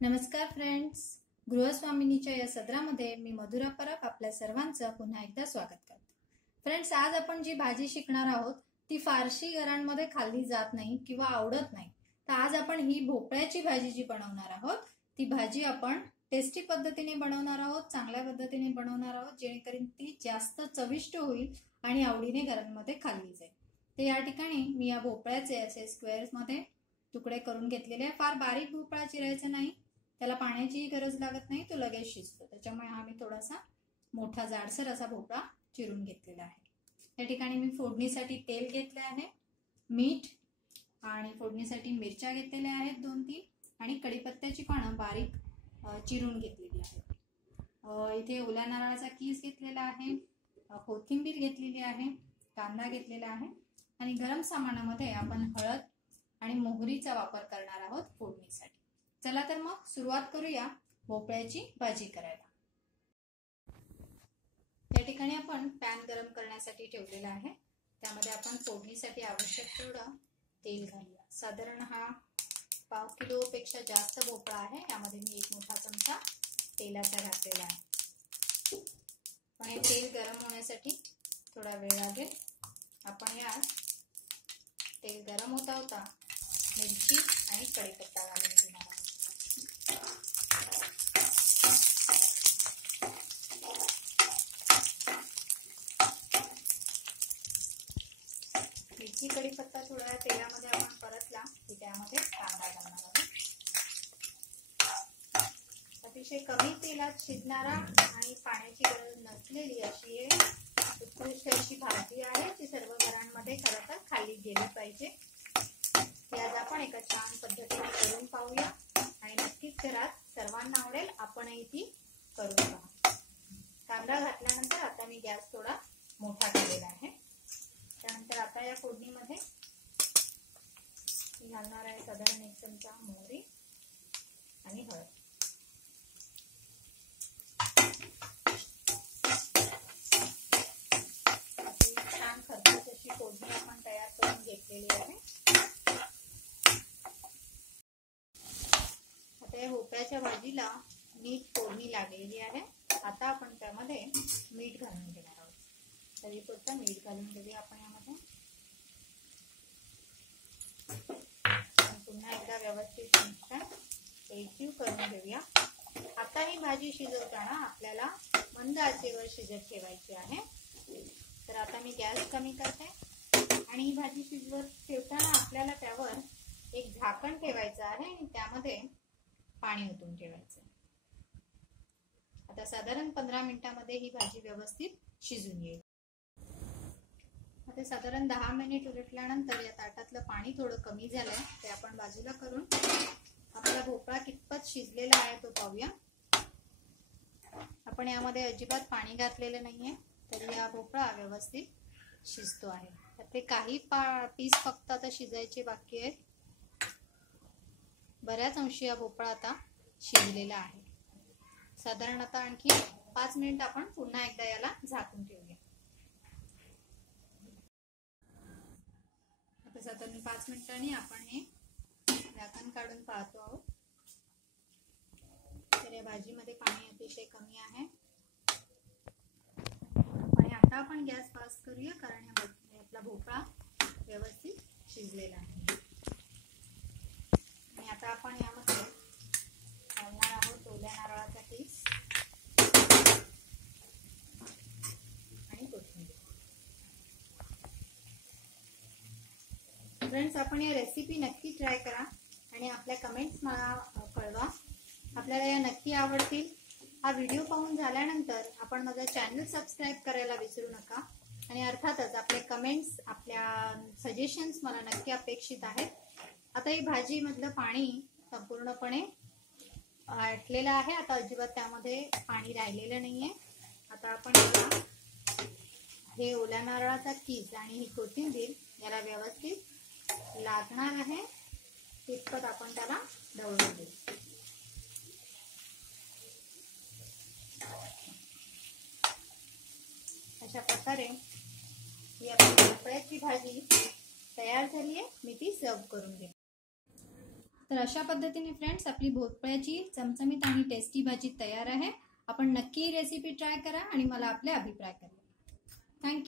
नमस्कार फ्रेंड्स, गृहस्वामिनीच्या या सत्रामध्ये मी मधुरा परब आपल्या सर्वांचं पुन्हा एकदा स्वागत करते। फ्रेंड्स, आज आपण जी भाजी शिकणार आहोत ती फारशी घरांमध्ये खाल्ली जात नाही किंवा आवडत नाही। तर आज आपण ही भोपळ्याची भाजी जी बनवणार आहोत ती भाजी आपण टेस्टी पद्धतीने बनवणार आहोत, चांगल्या पद्धतीने बनवणार आहोत, जेणेकरून ती जास्त चविष्ट होईल आणि आवडीने घरांमध्ये खाल्ली जाईल। तर या ठिकाणी मी या भोपळ्याचे असे स्क्वेअर्स मध्ये तुकडे करून घेतलेले आहे। फार बारीक भोपळा चिरायचा नाही, त्याला पाण्याची गरज लागत नाही, तो लगेच शिजतो। त्याच्यामुळे हा मी थोडासा मोठा जाडसर असा भोपळा चिरून घेतलेला आहे। या ठिकाणी मी फोडणीसाठी तेल घेतले आहे, मीठ आणि फोडणीसाठी मिरच्या घेतलेल्या आहेत 2-3 आणि कढीपत्त्याची पानं बारीक चिरून घेतलेली आहेत। इथे ओल्या नारळाचा कीस घेतलेला आहे, कोथिंबीर घेतलेली आहे, कांदा घेतलेला आहे आणि गरम सामानामध्ये आपण हळद आणि मोहरीचा वापर करणार आहोत फोडणीसाठी। चला तर मग सुरुवात करूया भोपळ्याची भाजी करायला। या ठिकाणी आपण पॅन गरम करण्यासाठी ठेवलेला आहे, त्यामध्ये आपण फोडणीसाठी आवश्यक तेवढं तेल घालूया। साधारण हा 1/2 किलो पेक्षा जास्त भोपळा आहे, यामध्ये मी 1 मोठा चमचा तेलाचा घातलेला आहे। पण हे तेल गरम होण्यासाठी थोडा वेळ लागेल। आपण यात तेल गरम होता होता मिरची आणि कढीपत्ता घालून घेणार आहोत। मिरची कढीपत्ता थोड्या तेलामध्ये आपण परतला की त्यामध्ये कांदा घालणार आहोत। अतिशय कमी तेलात शिजणारा आणि पाण्याची गरज नसलेली अशी उत्कृष्ट अशी भाजी आहे, ती सर्व घरांमध्ये खरं तर खाल्ली गेली पाहिजे। ती आज आपण एका छान पद्धतीने करून पाहूया आणि नक्कीच घरात सर्वांना आवडेल, आपणही ती करून पहा। कांदा घातल्यानंतर आता मी गॅस थोडा मोठा केलेला आहे। त्यानंतर आता या फोडणीमध्ये घालणार आहे साधारण 1 चमचा मोहरी आणि हळद। छान खरपूस अशी फोडणी आपण तयार करून घेतलेली आहे। आता या भोपळ्याच्या भाजीला मीठ फोडणी लागलेली आहे। आता आपण त्यामध्ये मीठ घालून घेणार आहोत। चवीपुरतं मीठ घालून घेऊया आपण यामध्ये। पुन्हा एकदा व्यवस्थित मिक्स एकजीव करून घेऊया। आता ही भाजी शिजवताना आपल्याला मंद आचेवर शिजत ठेवायची आहे। तर आता मी गॅस कमी करते आणि ही भाजी शिजवत ठेवताना आपल्याला त्यावर एक झाकण ठेवायचं आहे आणि त्यामध्ये पाणी ओतून ठेवायचं। आता साधारण 15 मिनिटांमध्ये ही भाजी व्यवस्थित शिजून येईल। आता साधारण 10 मिनिट उलटल्यानंतर या ताटातलं पाणी थोडं कमी झालंय, ते आपण बाजूला करून आपला भोपळा कितपत शिजलेला आहे तो पाहूया। आपण यामध्ये अजिबात पाणी घातलेलं नाहीये, तरी हा भोपळा व्यवस्थित शिजतो आहे। त्यातले काही पीस फक्त आता शिजायचे बाकी आहेत। बऱ्याच अंशी हा भोपळा आता शिजलेला आहे। साधारण आता आणखी 5 मिनिट आपण पुन्हा एकदा याला झाकून ठेवूया। आता साधारण 5 मिनिटांनी आपण हे झाकण काढून पाहतो आहोत, तर या भाजीमध्ये पाणी अतिशय कमी आहे। आणि आता आपण गॅस फास्ट करूया, कारण आपला भोपळा व्यवस्थित शिजलेला आहे। आणि आता आपण यामध्ये घालणार आहोत ओल्या नारळाचा कीस आणि कोथिंबीर। फ्रेंड्स, आपण या रेसिपी नक्की ट्राय करा आणि आपल्या कमेंट्स मला कळवा, आपल्याला या नक्की आवडतील। हा व्हिडिओ पाहून झाल्यानंतर आपण माझा चॅनल सबस्क्राईब करायला विसरू नका आणि अर्थातच आपले कमेंट्स, आपल्या सजेशन्स मला नक्की अपेक्षित आहेत। आता ही भाजी मधलं पाणी संपूर्णपणे आटलेलं आहे, आता अजिबात त्यामध्ये पाणी राहिलेलं नाहीये। आता आपण याला हे ओल्या नारळाचा कीस आणि ही कोथिंबीर याला व्यवस्थित लागणार आहे तितपत आपण त्याला ढवळून घेऊ। अशा प्रकारे ही आपली भोपळ्याची भाजी तयार झाली आहे। मी ती सर्व करून घेते। तर अशा पद्धतीने फ्रेंड्स आपली भोपळ्याची चमचमीत आणि टेस्टी भाजी तयार आहे. आपण नक्की ही रेसिपी ट्राय करा आणि मला आपले अभिप्राय कळवा. थँक्यू.